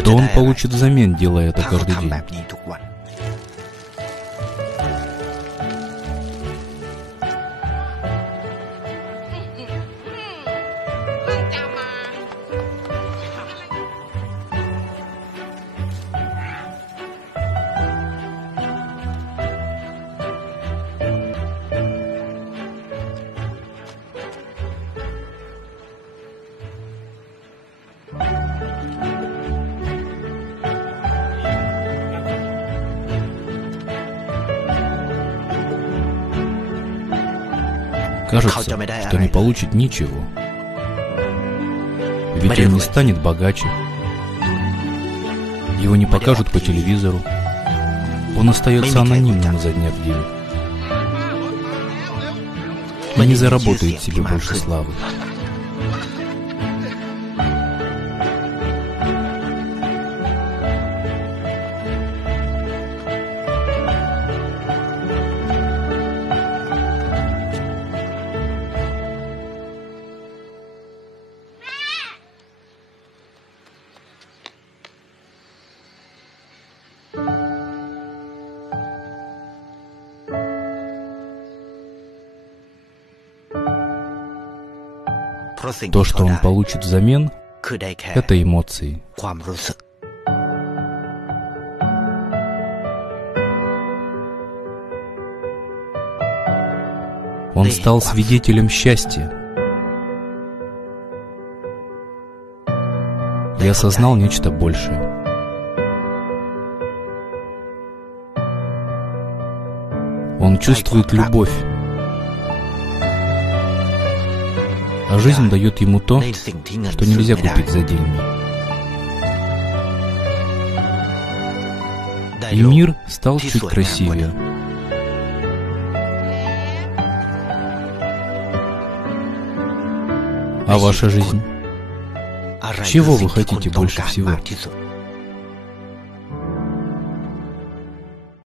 Что он получит взамен, делая это каждый день? Кажется, что не получит ничего. Ведь он не станет богаче. Его не покажут по телевизору. Он остается анонимным изо дня в день. И не заработает себе больше славы. То, что он получит взамен, это эмоции. Он стал свидетелем счастья и осознал нечто большее. Он чувствует любовь, а жизнь дает ему то, что нельзя купить за деньги. И мир стал чуть красивее. А ваша жизнь? Чего вы хотите больше всего?